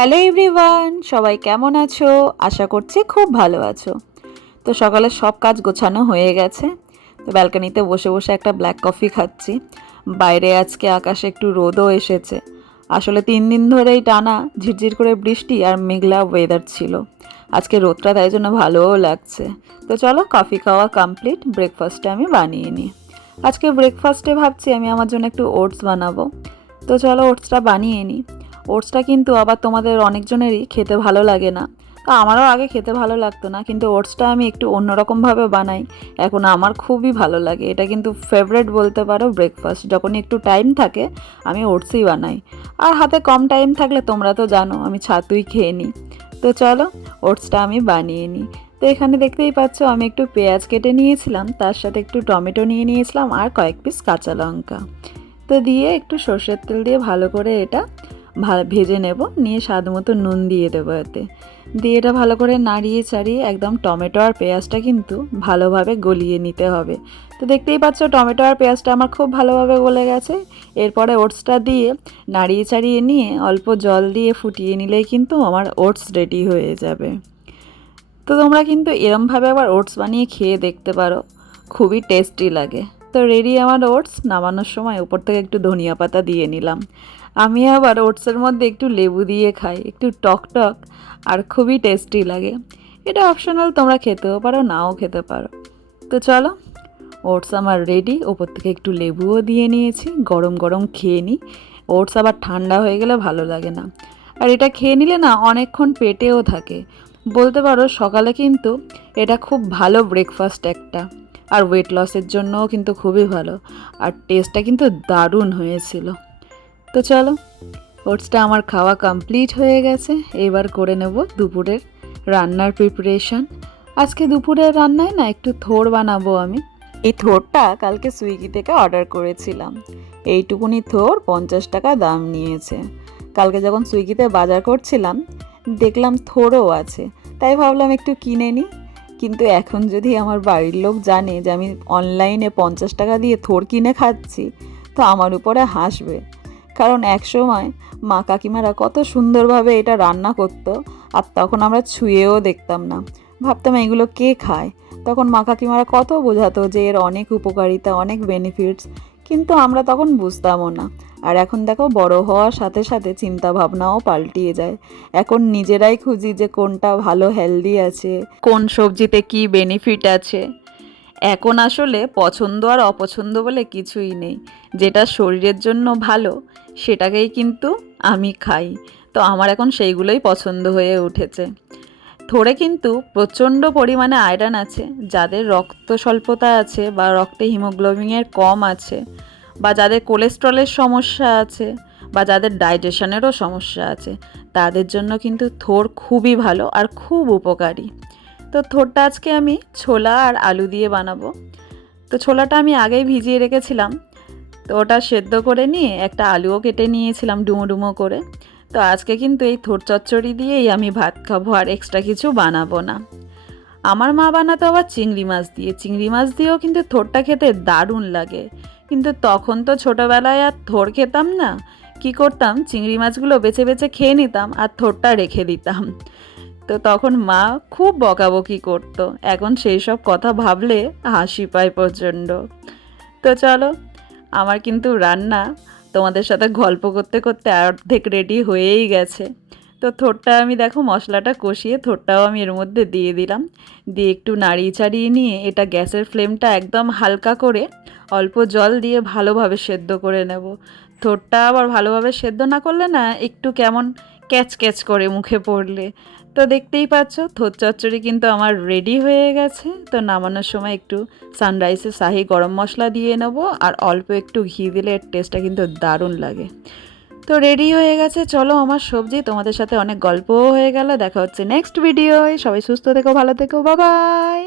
Hello everyone, সবাই কেমন আছো? আশা করছি খুব ভালো আছো। তো সকালে সব কাজ গোছানো হয়ে গেছে। তো ব্যালকানিতে বসে বসে একটা ব্ল্যাক কফি খাচ্ছি। বাইরে আজকে আকাশে একটু রোদও এসেছে। আসলে তিন দিন ধরেই টানা ঝিরঝির করে বৃষ্টি আর মেঘলা ওয়েদার ছিল। আজকে রোদটা তাই জন্য ভালোও লাগছে। তো চলো কফি খাওয়া কমপ্লিট ব্রেকফাস্টে আমি বানিয়ে নিই। আজকে ব্রেকফাস্টে ভাবছি আমি আমার জন্য একটু ওটস বানাবো। তো চলো ওটসটা বানিয়ে নিই। ওটসটা কিন্তু আবার তোমাদের অনেকজনেরই খেতে ভালো লাগে না। তো আমারও আগে খেতে ভালো লাগতো না, কিন্তু ওটসটা আমি একটু অন্যরকমভাবে বানাই। এখন আমার খুবই ভালো লাগে। এটা কিন্তু ফেভারেট বলতে পারো ব্রেকফাস্ট যখন একটু টাইম থাকে, আমি ওটসই বানাই। আর হাতে কম টাইম থাকলে তোমরা তো জানো, আমি ছাতুই খেয়ে নিই। তো চলো, ওটসটা আমি বানিয়ে নিই। তো এখানে দেখতেই পাচ্ছ, আমি একটু পেঁয়াজ কেটে নিয়েছিলাম, তার সাথে একটু টমেটো নিয়ে নিয়েছিলাম, আর কয়েক পিস কাঁচা লঙ্কা। তো দিয়ে একটু সর্ষের তেল দিয়ে ভালো করে এটা ভেজে নেব, নিয়ে স্বাদ মতো নুন দিয়ে দেবো এতে। দিয়ে এটা ভালো করে নাড়িয়ে চাড়িয়ে একদম টমেটো আর পেঁয়াজটা কিন্তু ভালোভাবে গলিয়ে নিতে হবে। তো দেখতেই পাচ্ছ টমেটো আর পেঁয়াজটা আমার খুব ভালোভাবে গলে গেছে। এরপরে ওটসটা দিয়ে নাড়িয়ে চাড়িয়ে নিয়ে অল্প জল দিয়ে ফুটিয়ে নিলেই কিন্তু আমার ওটস রেডি হয়ে যাবে। তো তোমরা কিন্তু এরমভাবে আবার ওটস বানিয়ে খেয়ে দেখতে পারো। খুবই টেস্টি লাগে। তো রেডি আমার ওটস নামানোর সময় উপর থেকে একটু ধনিয়া পাতা দিয়ে নিলাম। আমি আবার ওটসের মধ্যে একটু লেবু দিয়ে খাই, একটু টক টক, আর খুবই টেস্টি লাগে। এটা অপশনাল, তোমরা খেতেও পারো, নাও খেতে পারো। তো চলো, ওটস আমার রেডি ওপর থেকে একটু লেবুও দিয়ে নিয়েছি, গরম গরম খেয়ে নিই। ওটস আবার ঠান্ডা হয়ে গেলে ভালো লাগে না। আর এটা খেয়ে নিলে না অনেকক্ষণ পেটেও থাকে। বলতে পারো সকালে কিন্তু এটা খুব ভালো ব্রেকফাস্ট একটা। আর ওয়েট লসের জন্যও কিন্তু খুবই ভালো। আর টেস্টটা কিন্তু দারুণ হয়েছিল। তো চলো ওটসটা আমার খাওয়া কমপ্লিট হয়ে গেছে। এবার করে নেব দুপুরের রান্নার প্রিপারেশন আজকে দুপুরের রান্নায় না একটু থোড় বানাবো আমি। এই থোরটা কালকে সুইগি থেকে অর্ডার করেছিলাম। এইটুকুনি থোর পঞ্চাশ টাকা দাম নিয়েছে। কালকে যখন সুইগিতে বাজার করছিলাম, দেখলাম থোরও আছে। তাই ভাবলাম একটু কিনে নিই কিন্তু এখন যদি আমার বাড়ির লোক জানে যে আমি অনলাইনে পঞ্চাশ টাকা দিয়ে থোড় কিনে খাচ্ছি, তো আমার উপরে হাসবে। কারণ একসময় মা কাকিমারা কত সুন্দরভাবে এটা রান্না করতো, আর তখন আমরা ছুঁয়েও দেখতাম না। ভাবতাম এগুলো কে খায়? তখন মা কাকিমারা কত বোঝাতো যে এর অনেক উপকারিতা, অনেক বেনিফিটস কিন্তু আমরা তখন বুঝতামও না। আর এখন দেখো বড় হওয়ার সাথে সাথে চিন্তা ভাবনাও পাল্টিয়ে যায়। এখন নিজেরাই খুঁজি যে কোনটা ভালো হেলদি আছে, কোন সবজিতে কি বেনিফিট আছে। এখন আসলে পছন্দ আর অপছন্দ বলে কিছুই নেই। যেটা শরীরের জন্য ভালো, সেটাকেই কিন্তু আমি খাই। তো আমার এখন সেইগুলোই পছন্দ হয়ে উঠেছে। থোড়ে কিন্তু প্রচণ্ড পরিমাণে আয়রন আছে, যাদের রক্ত স্বল্পতা আছে বা রক্তে হিমোগ্লোবিনের কম আছে। বা যাদের কোলেস্ট্রলের সমস্যা আছে বা যাদের ডাইজেশনেরও সমস্যা আছে, তাদের জন্য কিন্তু থোর খুবই ভালো আর খুব উপকারী। তো থোরটা আজকে আমি ছোলা আর আলু দিয়ে বানাবো। তো ছোলাটা আমি আগেই ভিজিয়ে রেখেছিলাম। তো ওটা সেদ্ধ করে নিয়ে একটা আলুও কেটে নিয়েছিলাম ডুমো ডুমো করে। তো আজকে কিন্তু এই থোর চচ্চড়ি দিয়েই আমি ভাত খাব আর এক্সট্রা কিছু বানাবো না। আমার মা বানাতো আবার চিংড়ি মাছ দিয়ে। চিংড়ি মাছ দিয়েও কিন্তু থোরটা খেতে দারুণ লাগে। কিন্তু তখন তো ছোটোবেলায় আর থোর খেতাম না। কি করতাম? চিংড়ি মাছগুলো বেছে বেছে খেয়ে নিতাম আর থোরটা রেখে দিতাম। তো তখন মা খুব বকাবকি করতো। এখন সেই সব কথা ভাবলে হাসি পায় প্রচণ্ড। তো চলো, আমার কিন্তু রান্না তোমাদের সাথে গল্প করতে করতে অর্ধেক রেডি হয়েই গেছে। তো থোরটা আমি দেখো মশলাটা কষিয়ে থোরটাও আমি এর মধ্যে দিয়ে দিলাম। দিয়ে একটু নাড়িয়ে চাড়িয়ে নিয়ে এটা গ্যাসের ফ্লেমটা একদম হালকা করে অল্প জল দিয়ে ভালোভাবে সেদ্ধ করে নেব। থোরটা আবার ভালোভাবে সেদ্ধ না করলে না একটু কেমন ক্যাচ ক্যাচ করে মুখে পড়লে। তো দেখতেই পাচ্ছ, থোর চচ্চড়ি কিন্তু আমার রেডি হয়ে গেছে। তো নামানোর সময় একটু সানরাইসে শাহি গরম মশলা দিয়ে নেব আর অল্প একটু ঘি দিলে এর টেস্টটা কিন্তু দারুণ লাগে। তো রেডি হয়ে গেছে। চলো আমার সবজি, তোমাদের সাথে অনেক গল্পও হয়ে গেল। দেখা হচ্ছে নেক্সট ভিডিওয় সবাই সুস্থ থেকো, ভালো থেকো। বাবাই